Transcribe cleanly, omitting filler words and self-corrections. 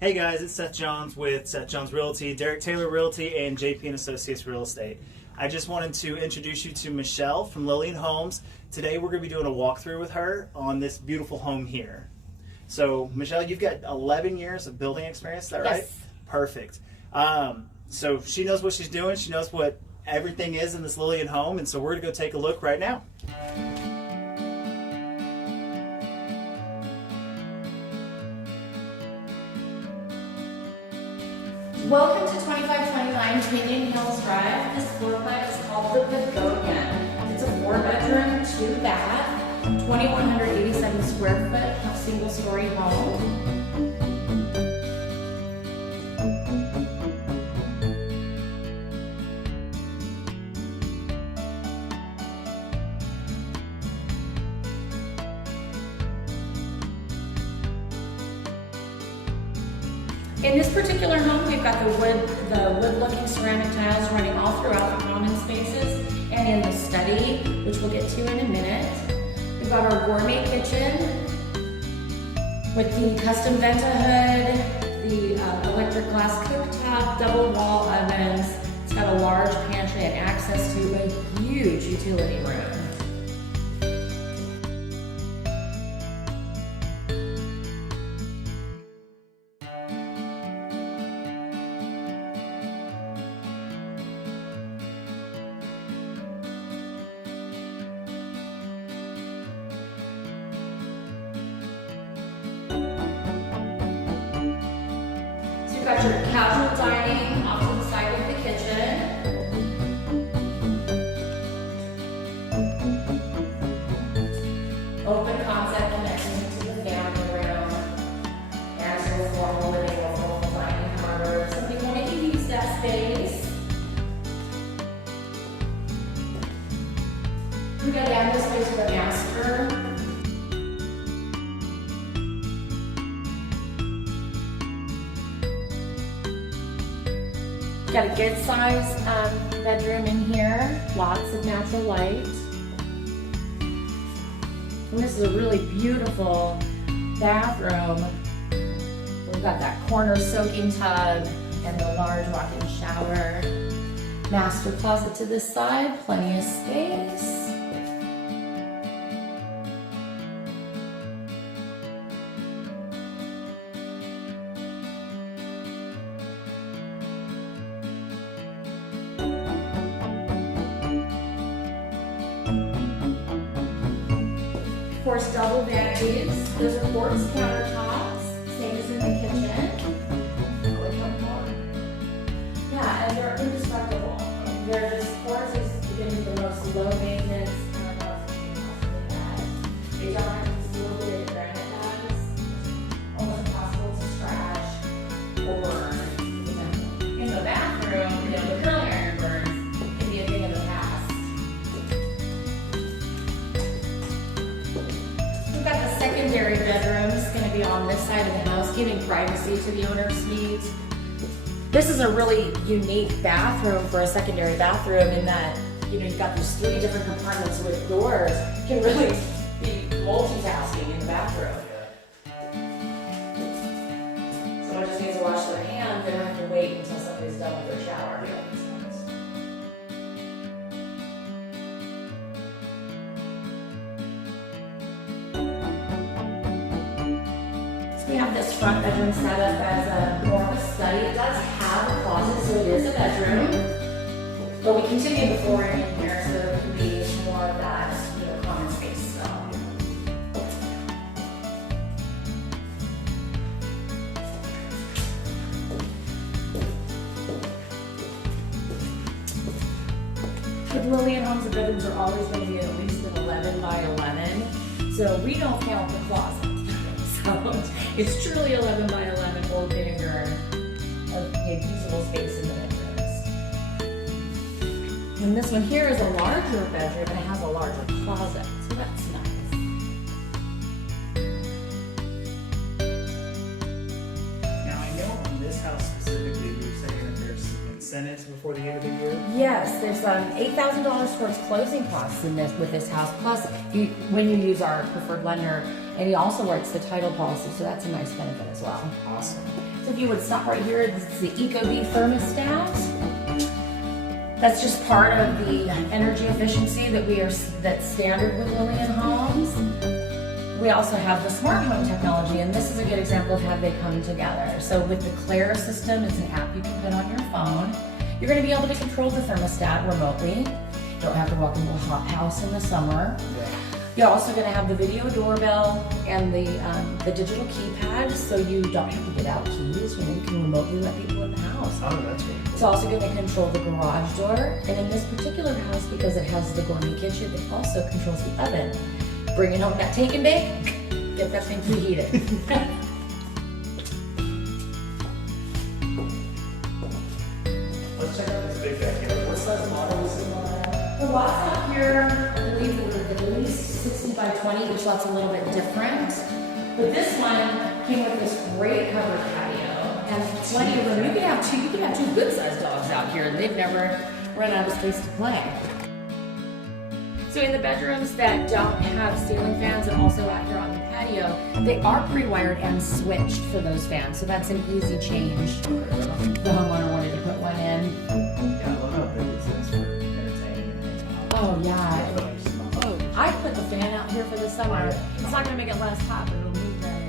Hey guys, it's Seth Johns with Seth Johns Realty, Derek Taylor Realty, and JP and Associates Real Estate. I just wanted to introduce you to Michelle from Lillian Homes. Today we're going to be doing a walkthrough with her on this beautiful home here. So Michelle, you've got 11 years of building experience, is that right? Yes. Perfect. So she knows what she's doing. She knows what everything is in this Lillian home, and so we're going to go take a look right now. Welcome to 2529 Pinyon Hills Drive. This floor plan is called the Begonia. It's a 4-bedroom, 2-bath, 2,187 square foot single-story home. In this particular home, we've got the wood-looking ceramic tiles running all throughout the common spaces and in the study, which we'll get to in a minute. We've got our gourmet kitchen with the custom Venta hood, the electric glass cooktop, double wall ovens. It's got a large pantry and access to a huge utility room. You've got your casual dining off to the side of the kitchen. Open concept connecting to the family room. And to a formal living or formal dining, however somebody wanted to use that space. We've got ample space for the master. Got a good size bedroom in here, lots of natural light. And this is a really beautiful bathroom. We've got that corner soaking tub and the large walk-in shower. Master closet to this side, plenty of space. Of course, double vanities. Those are quartz countertops, same as in the kitchen. Really comfortable. Yeah, and they're indestructible. They're just quartz is going to be the most low maintenance countertops you can possibly get. They don't have to seal with granite guys. Almost impossible to scratch or burn. In the bathroom, the curling iron burns can be a thing of the past. We've got the secondary bedroom. It's going to be on this side of the house, giving privacy to the owner's suite. This is a really unique bathroom for a secondary bathroom in that, you've got these 3 different compartments with doors. You can really be multitasking in the bathroom. Someone just needs to wash their hands. They don't have to wait until somebody's done with their shower. We have this front bedroom set up as more of a study. It does have a closet, so it is a bedroom. But we continue the flooring in here so it can be more of that, common space still. With Lillian Homes, the bedrooms are always going to be at least an 11 by 11, so we don't count the closet. So it's truly 11 by 11 or bigger of usable space in the bedrooms. And this one here is a larger bedroom and it has a larger closet, so that's nice. Now I know on this house specifically, you were saying that there's incentives before the end of the year. Yes, there's $8,000 towards closing costs in this with this house. Plus, when you use our preferred lender, and he also writes the title policy, so that's a nice benefit as well. Awesome. So if you would stop right here, this is the Ecobee thermostat. That's just part of the energy efficiency that's standard with Lillian Homes. We also have the smart home technology, and this is a good example of how they come together. So with the Clara system, it's an app you can put on your phone. You're going to be able to control the thermostat remotely. You don't have to walk into a hot house in the summer. You're also going to have the video doorbell and the digital keypad, so you don't have to get out keys. You can remotely let people in the house. Oh, that's really cool. It's also going to control the garage door, and in this particular house, because it has the gourmet kitchen, it also controls the oven. Bringing home that take and bake, get that thing preheated. Let's check out this big backyard. What size model is it on? The lots out here, I believe, were at least 60 by 20. Each lot's a little bit different. But this one came with this great covered patio and plenty of room. You can have two good-sized dogs out here, and they've never run out of space to play. So in the bedrooms that don't have ceiling fans and also out here on the patio, they are pre-wired and switched for those fans. So that's an easy change. The homeowner wanted to put one in. Yeah, I love how big this is for entertaining and hanging out. Oh yeah. I put the fan out here for the summer. It's not gonna make it less hot, but it'll move very